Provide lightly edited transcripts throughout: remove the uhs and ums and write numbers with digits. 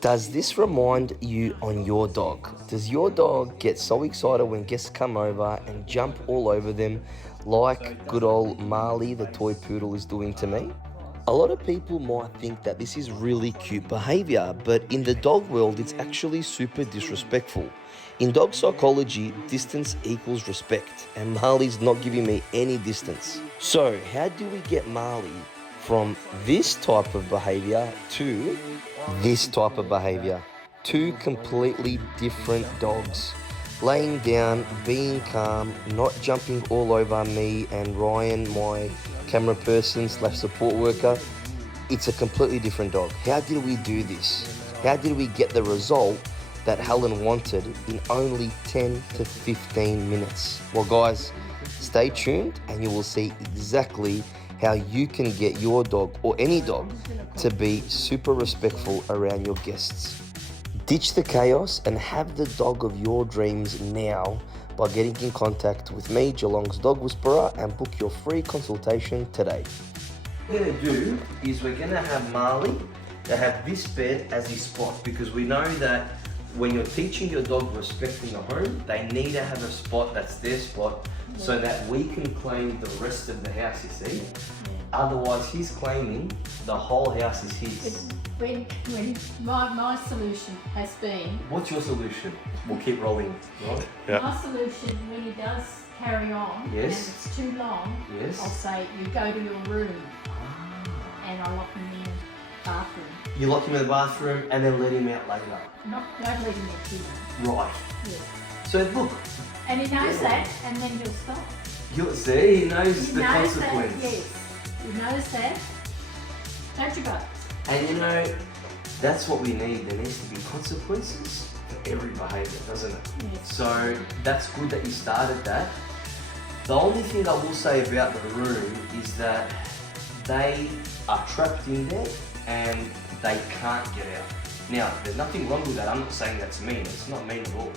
Does this remind you on your dog? Does your dog get so excited when guests come over and jump all over them like good old Marley, the toy poodle, is doing to me? A lot of people might think that this is really cute behavior, but in the dog world, it's actually super disrespectful. In dog psychology, distance equals respect, and Marley's not giving me any distance. So, how do we get Marley from this type of behavior to this type of behavior? Two completely different dogs. Laying down, being calm, not jumping all over me and Ryan, my camera person / support worker. It's a completely different dog. How did we do this? How did we get the result that Helen wanted in only 10 to 15 minutes? Well, guys, stay tuned and you will see exactly how you can get your dog or any dog to be super respectful around your guests. Ditch the chaos and have the dog of your dreams now by getting in contact with me, Geelong's Dog Whisperer, and book your free consultation today. What we're going to do is we're going to have Marley to have this bed as his spot, because we know that when you're teaching your dog respecting the home, they need to have a spot that's their spot so that we can claim the rest of the house, you see. Otherwise, he's claiming the whole house is his. When my solution has been... What's your solution? We'll keep rolling, right? Yeah. My solution, when he does carry on and it's too long, I'll say, you go to your room and I lock him in the bathroom. You lock him in the bathroom and then let him out later. Don't let him get here. Right. Yeah. So look. And he knows that, and then he'll stop. You'll see, he knows the knows consequence. that, yes. He knows that. Don't you go? And you know, that's what we need. There needs to be consequences for every behaviour, doesn't it? Yes. So that's good that you started that. The only thing I will say about the room is that they are trapped in there and they can't get out. Now, there's nothing wrong with that. I'm not saying that's mean. It's not mean at all.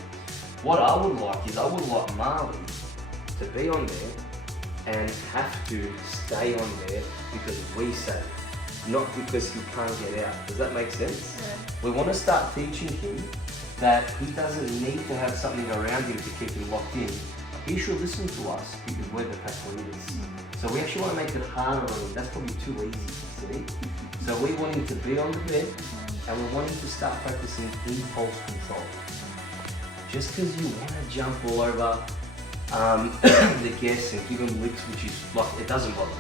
What I would like is I would like Marley to be on there and have to stay on there because we say, not because he can't get out. Does that make sense? Yeah. We want to start teaching him that he doesn't need to have something around him to keep him locked in. He should listen to us because we're the pack leaders. So we actually want to make it harder on him. That's probably too easy, see? So we want him to be on the bed and we want him to start practicing impulse control. Just because you want to jump all over the guests and give them licks, which is like, it doesn't bother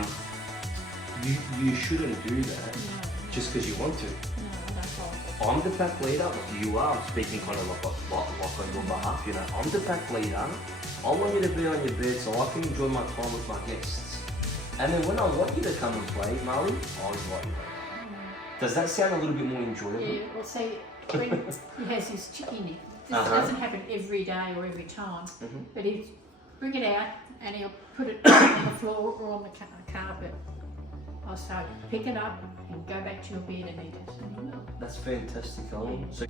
me. You shouldn't do that just because you want to. I'm the pack leader, like you are. I'm speaking kind of like on your behalf, you know. I'm the pack leader. I want you to be on your bed so I can enjoy my time with my guests. And then when I want you to come and play, Marley, I'll invite you. Does that sound a little bit more enjoyable? Yeah, well see, when he has his chicken, this doesn't happen every day or every time, but he'll bring it out and he'll put it on the floor or on the carpet. I'll say, pick it up and go back to your bed and eat it. That's fantastic, Helen. So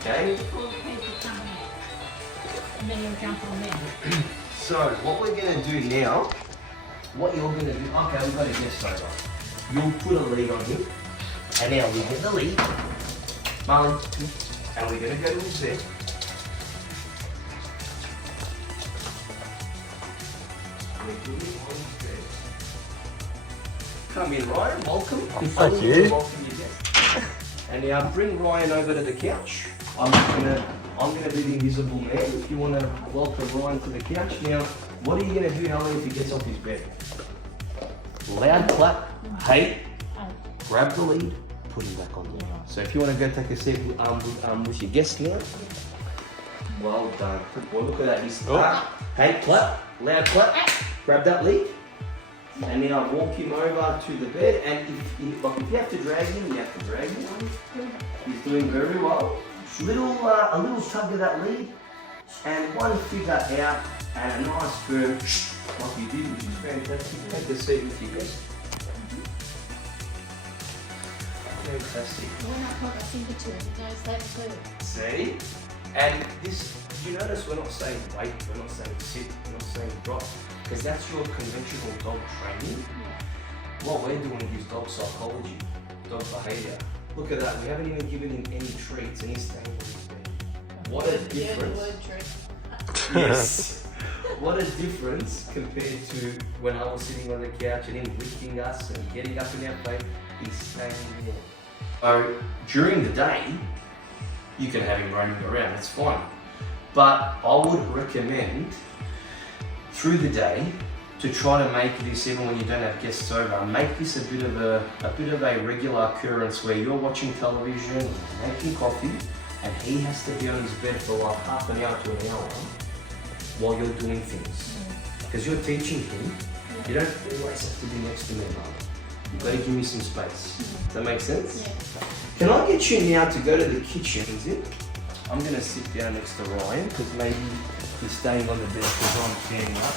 okay. And then he'll jump on them. So what we're going to do now, what you're going to do, okay, we've got a guest over. You'll put a lead on him, and now we get the lead, Marley, and we're going to go to his bed. Come in, Ryan, welcome. Thank you. Welcome your guest. And now bring Ryan over to the couch. I'm gonna be the invisible man if you want to welcome Ryan to the couch. Now, what are you going to do, Helen, if he gets off his bed? Loud clap, hey, grab the lead, put him back on there. So if you want to go take a seat with your guest now, well done. Well, look at that. He's hey, clap, loud clap, grab that lead. And now walk him over to the bed, and if you have to drag him, you have to drag him. He's doing very well. A little tug of that lead, and one figure out, and a nice firm, like you did, which is fantastic. Take the seat with your guest. fantastic. When I put my finger to it, it knows that too. See? And this, you notice we're not saying wait, we're not saying sit, we're not saying drop, because that's your conventional dog training. Yeah. What we're doing is dog psychology, dog behaviour. Look at that, we haven't even given him any treats and he's staying on his bed. What a Yeah, the difference. word trick. Yes. What a difference compared to when I was sitting on the couch and him lifting us and getting up in our face. He's staying there. So during the day, you can have him roaming around, it's fine. But I would recommend through the day to try to make this, even when you don't have guests over, make this a bit of a regular occurrence where you're watching television, making coffee, and he has to be on his bed for like half an hour to an hour while you're doing things. Because you're teaching him, you don't always have to be next to me, Mum. You've got to give me some space. Does that make sense? Yeah. Can I get you now to go to the kitchen? Is it? I'm going to sit down next to Ryan because maybe he's staying on the bed because I'm standing up.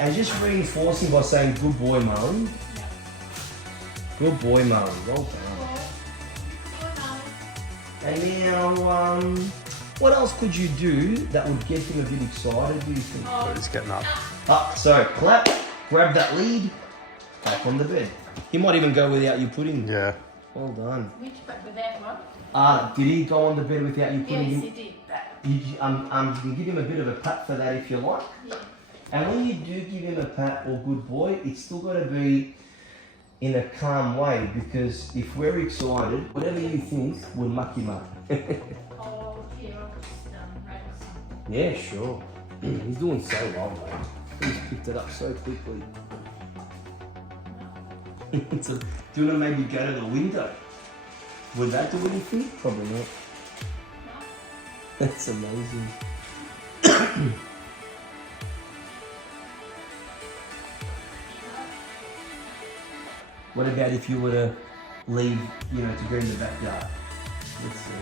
And just reinforcing by saying, good boy, Marley. Yeah. Good boy, Marley. Well done. And now, what else could you do that would get him a bit excited, do you think? Oh, He's getting up. Up, so clap, grab that lead, back on the bed. He might even go without you putting. Yeah. Well done. which but with that one? Did he go on the bed without you putting Yes, him? he did. You can give him a bit of a pat for that if you like. Yeah. And when you do give him a pat or good boy, it's still got to be in a calm way because if we're excited, whatever you think will muck him up. Oh, here, I'll just rattle some. Yeah, sure. He's doing so well, mate. He's picked it up so quickly. So, do you want to maybe go to the window? Would that do anything? Probably not. No? That's amazing. What about if you were to leave, to go in the backyard? Let's see.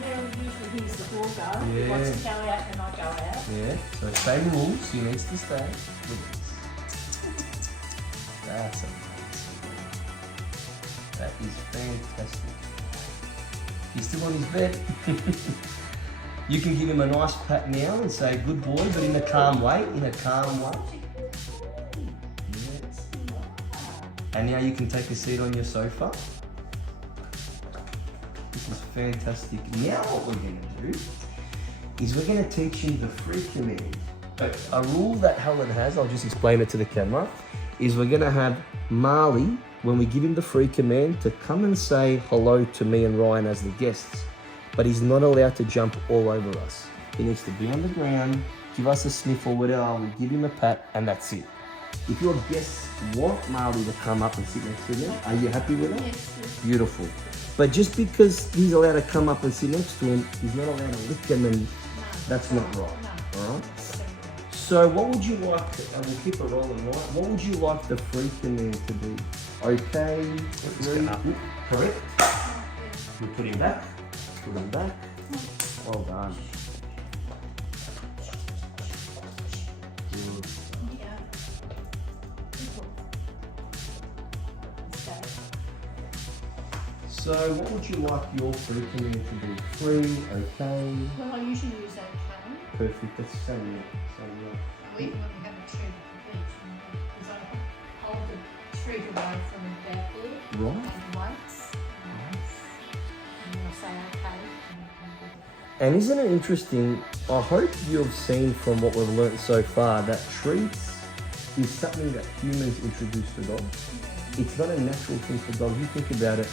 Well, usually he's the ball go. He Yeah. wants to go out and I go out. Yeah, so same rules, he needs to stay. Look at this. That's amazing. That is fantastic. He's still on his bed. You can give him a nice pat now and say good boy, but in a calm way, Yes. And now you can take a seat on your sofa. This is fantastic. Now what we're going to do is we're going to teach him the free command. But a rule that Helen has, I'll just explain it to the camera, is we're going to have Marley, when we give him the free command, to come and say hello to me and Ryan as the guests. But he's not allowed to jump all over us. He needs to be on the ground, give us a sniff or whatever, we give him a pat, and that's it. If your guests want Marley to come up and sit next to them, are you happy with that? Yes, yes. Beautiful. But just because he's allowed to come up and sit next to him, he's not allowed to lick him, and No. that's not right. No. All right? So what would you like, and we'll keep it rolling, right? What would you like the free command to be? Okay, free, getting up. correct. We put him back, Well done. Good. Yeah. Okay. So what would you like your free command to be? Free, okay, Well, I usually use okay. perfect, that's the same. Even when we have a treat at the beach, because I hold the treat away from the bad bed Right. and weights. And I say okay. And And isn't it interesting? I hope you've seen from what we've learnt so far that treats is something that humans introduce to dogs. It's not a natural thing for dogs. You think about it.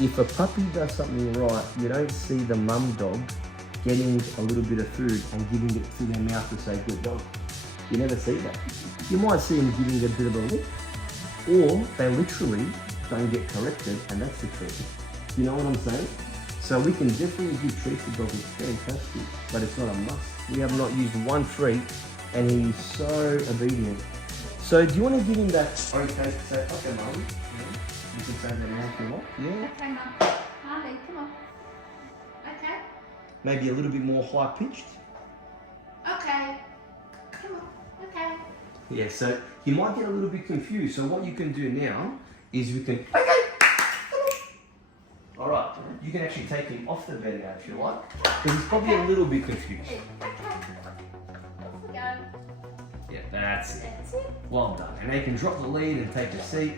If a puppy does something right, you don't see the mum dog getting a little bit of food and giving it to their mouth to say good dog. You never see that. You might see them giving a bit of a lick, or they literally don't get corrected, and that's the treat. You know what I'm saying? So we can definitely give treats to dogs. It's fantastic, but it's not a must. We have not used one treat, and he's so obedient. So do you want to give him that okay to say, okay, Mum? You can say that now if you want. Yeah. okay, Mum. Harley, come on. Okay. Maybe a little bit more high pitched. Okay. Come on. Okay. Yeah, so he might get a little bit confused. So what you can do now is we can, okay, All right, you can actually take him off the bed now if you like, because he's probably a little bit confused. Okay. Off we go. Yeah, that's it. That's it. Well done. And they can drop the lead and take a seat.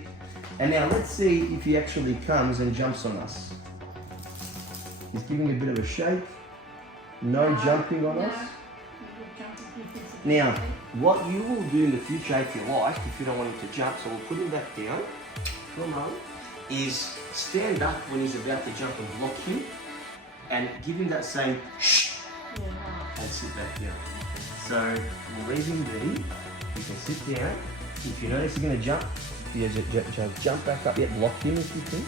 And now let's see if he actually comes and jumps on us. He's giving a bit of a shake. No jumping on us. Now, what you will do in the future, if you like, if you don't want him to jump, so we'll put him back down for a moment, is stand up when he's about to jump and block him, and give him that same shh, and sit back down. So we'll leave him be. You can sit down. If you notice he's going to jump, you just jump back up. Yet block him if you can.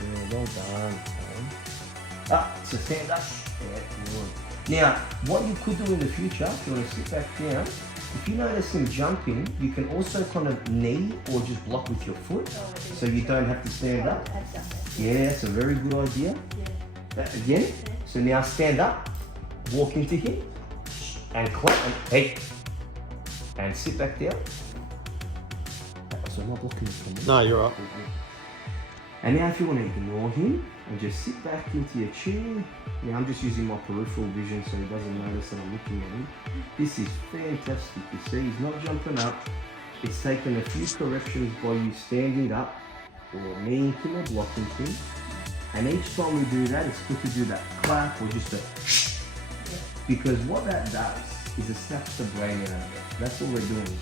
Yeah, well done. So stand up. Yeah, good. Now, what you could do in the future, if you want to sit back down, if you notice him jumping, you can also kind of knee or just block with your foot, so you don't have to stand up. Yeah, that's a very good idea. That again. So now stand up, walk into him, and clap, and hey, and sit back down. So I'm not blocking it. No, you're right. And now if you want to ignore him and just sit back into your chair, now I'm just using my peripheral vision so he doesn't notice that I'm looking at him. This is fantastic. You see, he's not jumping up. It's taken a few corrections by you standing up or kneeing him or blocking him. And each time we do that, it's good to do that clap or just a shh. Because what that does is it snaps the brain out of it. That's all we're doing.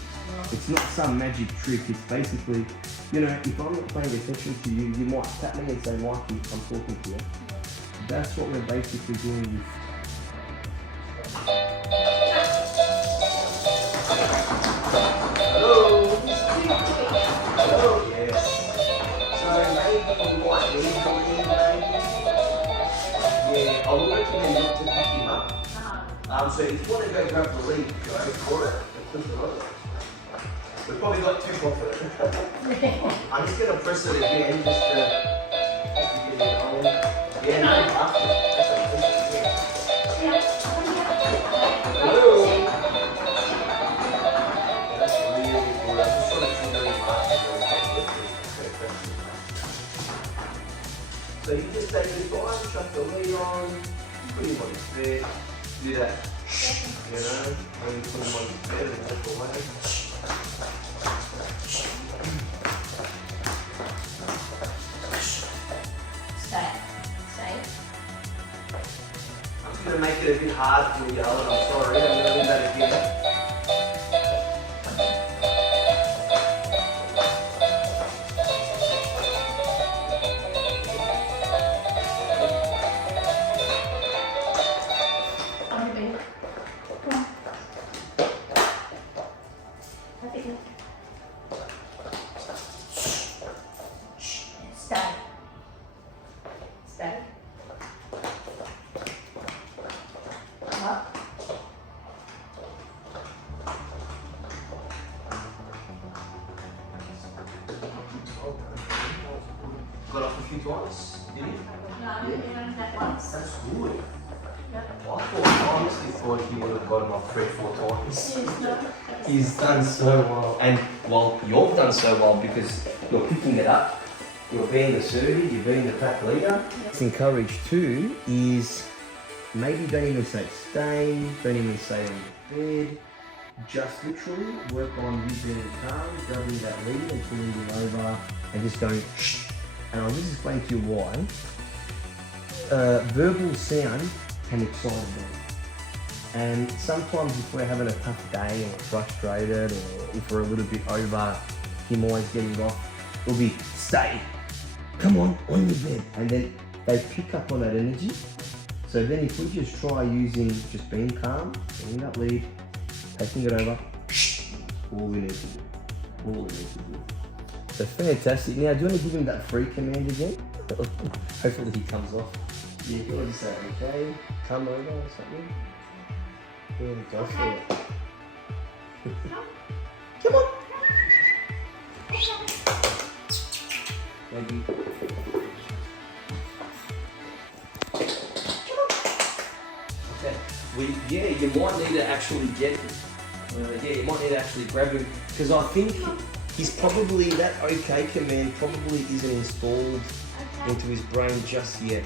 It's not some magic trick. It's basically, you know, if I'm not paying attention to you, you might tap me and say, Mikey, I'm talking to you. That's what we're basically doing with. Hello? Hello? Yes. So maybe you might need to leave, maybe. Yeah, I would recommend not to pick him up. So if you want to go grab the lead, go for it and push it over. We probably got too confident. I'm just going to press it again just to get it on. Yeah, no, after. Hello. That's really good. I'm just trying to feel very fast. So you just take this on, chuck the lead on, put him on his bed, do that. You know, when you put him on his bed and take away. I'm going to make it a bit hard for you, Alan. I'm sorry. I'm going to do that again. Got off a few times, did you? No, you done that once. That's good. Yep. I honestly thought he would have gotten off 3 or 4 times. Yes, no. He's done so well. And, well, you've done so well because you're picking it up. You're being assertive, you're being the pack leader. What's encouraged too is maybe don't even say stay, don't even say on the bed. Just literally work on you being calm, grabbing that lead and pulling him over and just going shh. And I'll just explain to you why. Verbal sound can excite them. And sometimes if we're having a tough day or frustrated or if we're a little bit over him always getting off, it'll be stay, come on your bed. And then they pick up on that energy. So then if we just try using just being calm, getting that lead, taking it over, all we need to do. All we need to do. So fantastic. Now, do you want to give him that free command again? Hopefully he comes off. Yeah, you want to say, okay, come over or something? Yeah, go for it. Come on. Maybe. Okay. Yeah, you might need to actually get. You might need to actually grab him because I think he's probably that okay command probably isn't installed into his brain just yet.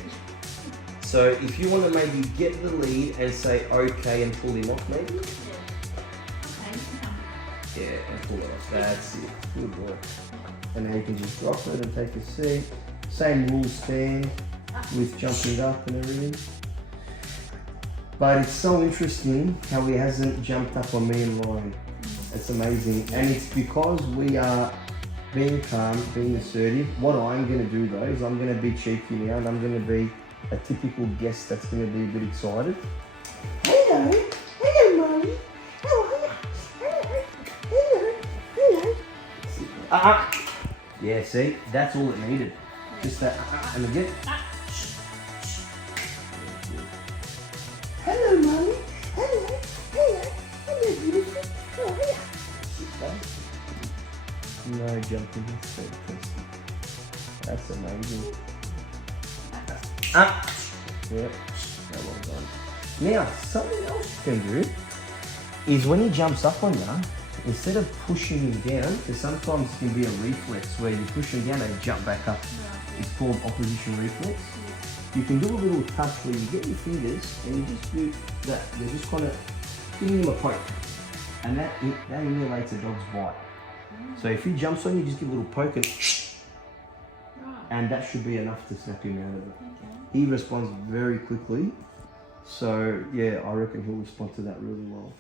So if you want to maybe get the lead and say okay and pull him off maybe. Yeah, and pull it off. That's it. Good work. And now you can just drop it and take a seat. Same rules stand with jumping up and everything. But it's so interesting how he hasn't jumped up on me and Ryan. It's amazing. And it's because we are being calm, being assertive. What I'm going to do though is I'm going to be cheeky now and I'm going to be a typical guest that's going to be a bit excited. Hello, hello Molly. Yeah, see, that's all it needed. Just that, and again. Hello, Mommy. Hello, hello, hello, beautiful. Oh, yeah. No jumping. That's amazing. Yep, well done. Now, something else you can do is when he jumps up on you, instead of pushing him down, because sometimes it can be a reflex where you push him down and jump back up. It's called opposition reflex. You can do a little touch where you get your fingers and you just do that. You're just kind of giving him a poke. And that emulates a dog's bite. So if he jumps on you, just give a little poke and that should be enough to snap him out of it. He responds very quickly. So yeah, I reckon he'll respond to that really well.